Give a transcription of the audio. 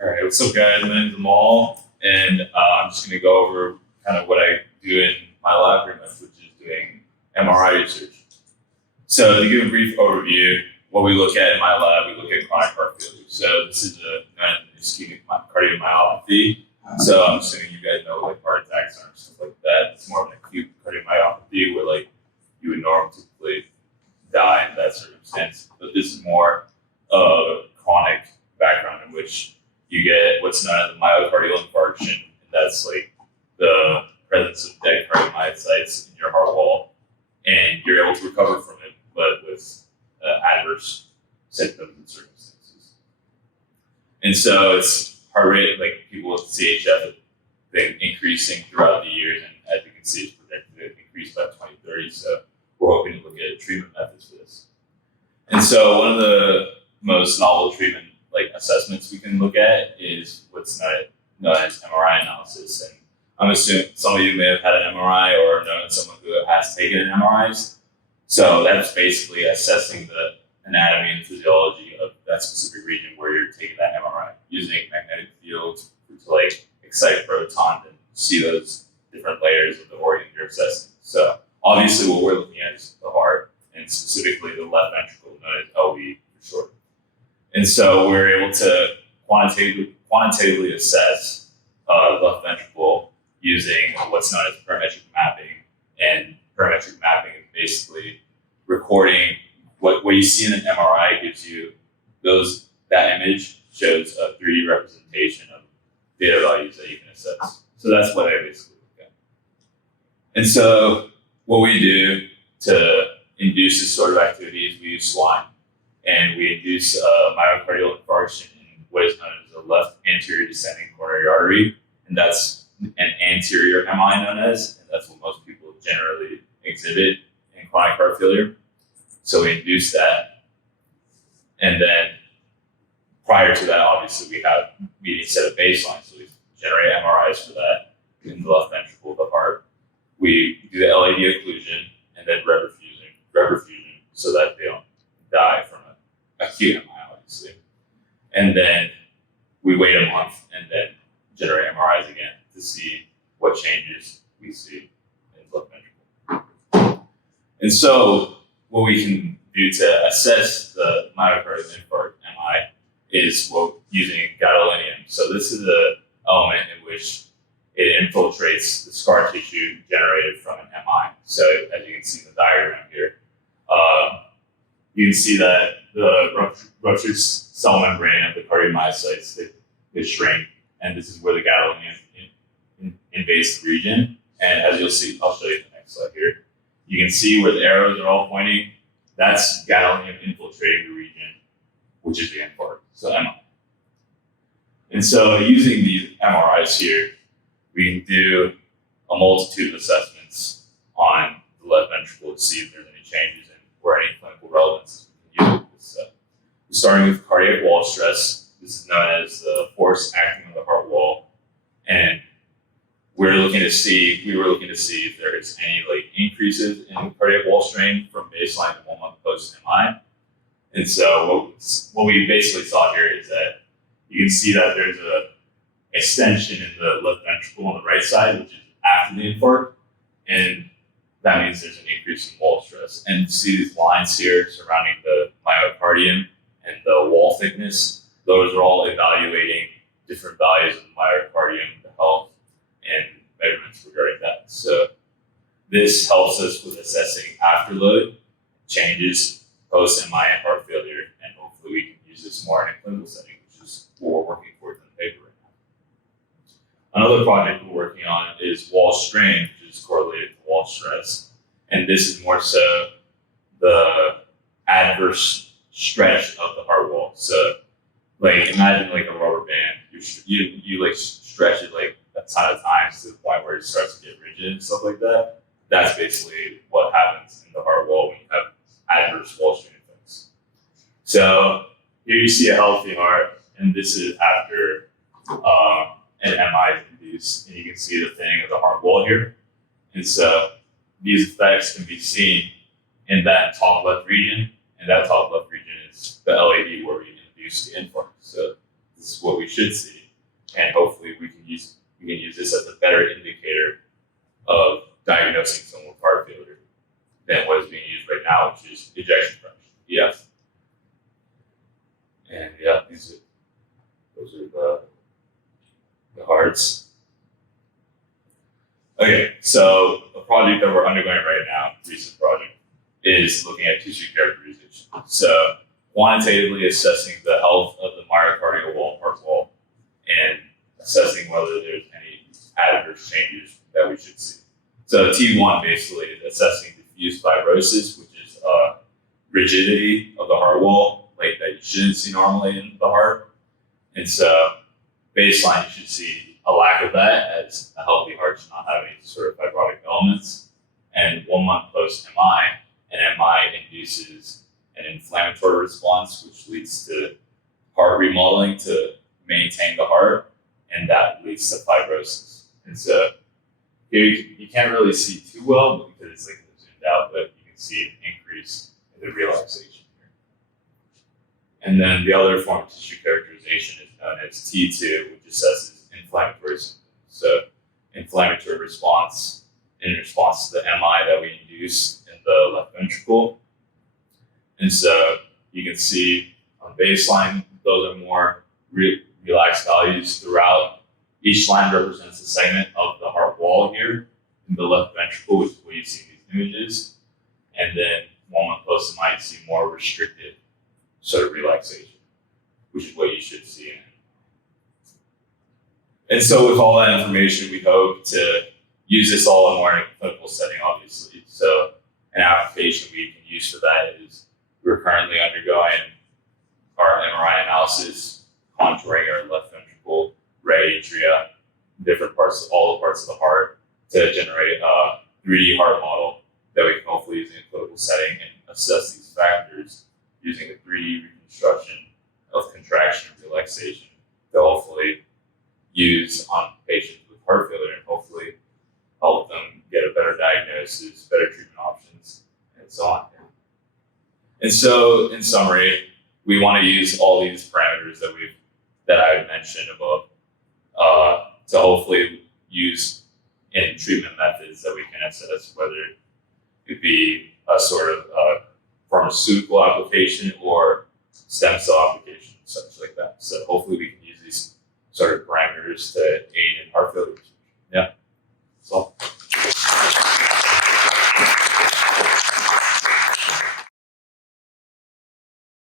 All right, what's up, guys? My name is Amal, and I'm just going to go over kind of what I do in my lab pretty much, which is doing MRI research. So, to give a brief overview, what we look at in my lab, we look at chronic heart failure. So, this is a ischemic cardiomyopathy. So, I'm assuming you guys know what heart attacks are and stuff like that. It's more of an acute cardiomyopathy where you would normally typically die in that circumstance. But this is more of a chronic background in which you get what's known as a myocardial infarction, and that's the presence of dead cardiomyocytes in your heart wall, and you're able to recover from it, but with adverse symptoms and circumstances. And so it's heart rate, like people with CHF, have been increasing throughout the years, and as you can see, it's projected to increase by 2030. So we're hoping to look at treatment methods for this. And so one of the most novel treatment assessments we can look at is what's known as MRI analysis. And I'm assuming some of you may have had an MRI or known someone who has taken an MRIs. So that's basically assessing the anatomy and physiology of that specific region where you're taking that MRI, using magnetic fields to excite protons and see those different layers of the organ you're assessing. So obviously what we're looking at is the heart, and specifically the left ventricle, known as LV for short. And so we're able to quantitatively assess left ventricle using what's known as parametric mapping. And parametric mapping is basically recording what you see in an MRI gives you that image shows a 3D representation of data values that you can assess. So that's what I basically look at. And so what we do to induce this sort of activity is we use swine. And we induce myocardial infarction in what is known as the left anterior descending coronary artery. And that's an anterior MI known as, and that's what most people generally exhibit in chronic heart failure. So we induce that. And then prior to that, obviously, we set a baseline. So we generate MRIs for that in the left ventricle of the heart. We do the LAD occlusion and then reperfusion so that they don't die from acute MI, obviously. And then we wait a month and then generate MRIs again to see what changes we see in the left ventricle. And so what we can do to assess the myocardial infarct MI is using gadolinium. So this is an element in which it infiltrates the scar tissue generated from an MI. So as you can see in the diagram here, you can see that the ruptured cell membrane of the cardiomyocytes they shrink, and this is where the gadolinium invades the region. And as you'll see, I'll show you the next slide here. You can see where the arrows are all pointing. That's gadolinium infiltrating the region, which is the infarct, so MI. And so using these MRIs here, we can do a multitude of assessments on the left ventricle to see if there's any changes or any clinical relevance. Starting with cardiac wall stress, this is known as the force acting on the heart wall, and we were looking to see if there is any increases in cardiac wall strain from baseline to 1 month post MI. And so what we basically saw here is that you can see that there's a extension in the left ventricle on the right side, which is after the infarct, and that means there's an increase in wall stress. And you see these lines here surrounding the myocardium and the wall thickness. Those are all evaluating different values of the myocardium, the health, and measurements regarding that. So this helps us with assessing afterload, changes post-MI and heart failure, and hopefully we can use this more in a clinical setting, which is what we're working towards in the paper right now. Another project we're working on is wall strain, which is correlated to wall stress. And this is more so the adverse stretch of the heart wall. So imagine a rubber band. You stretch it a ton of times to the point where it starts to get rigid and stuff like that. That's basically what happens in the heart wall when you have adverse wall strain effects. So here you see a healthy heart, and this is after an MI is induced, and you can see the thinning of the heart wall here. And so these effects can be seen in that top left region, and that top left region is the LAD where we induce the infarct. So this this is what we should see, and hopefully we can use this as a better indicator of diagnosing someone with heart failure than what is being used right now, which is ejection fraction, EF. And yeah, those are the hearts. Okay, so a project that we're undergoing right now, recent project, is looking at tissue characterization. So quantitatively assessing the health of the myocardial wall, heart wall, and assessing whether there's any adverse changes that we should see. So T1 basically is assessing diffuse fibrosis, which is rigidity of the heart wall, like that you shouldn't see normally in the heart. And so baseline, you should see a lack of that, as a healthy heart should not have any sort of fibrotic elements. And 1 month post MI, and MI induces an inflammatory response, which leads to heart remodeling to maintain the heart, and that leads to fibrosis. And so here you can't really see too well because it's like zoomed out, but you can see an increase in the relaxation here. And then the other form of tissue characterization is known as T2, which assesses inflammatory symptoms. So inflammatory response in response to the MI that we induce in the left ventricle. And so you can see on baseline, those are more relaxed values throughout. Each line represents a segment of the heart wall here in the left ventricle, which is what you see in these images. And then 1 month post MI, you see more restricted sort of relaxation, which is what you should see. And so with all that information, we hope to use this all in more in a clinical setting, obviously. So an application we can use for that is we're currently undergoing our MRI analysis, contouring our left ventricle, right atria, different parts, all the parts of the heart, to generate a 3D heart model that we can hopefully use in a clinical setting and assess these factors using a 3D reconstruction of contraction and relaxation to hopefully use on patients with heart failure and hopefully help them get a better diagnosis, better treatment options, and so on. And so, in summary, we want to use all these parameters that I mentioned above to hopefully use in treatment methods that we can assess whether it be a sort of pharmaceutical application or stem cell application, such like that. So hopefully we can use these sort of parameters to aid in heart failure research. Yeah.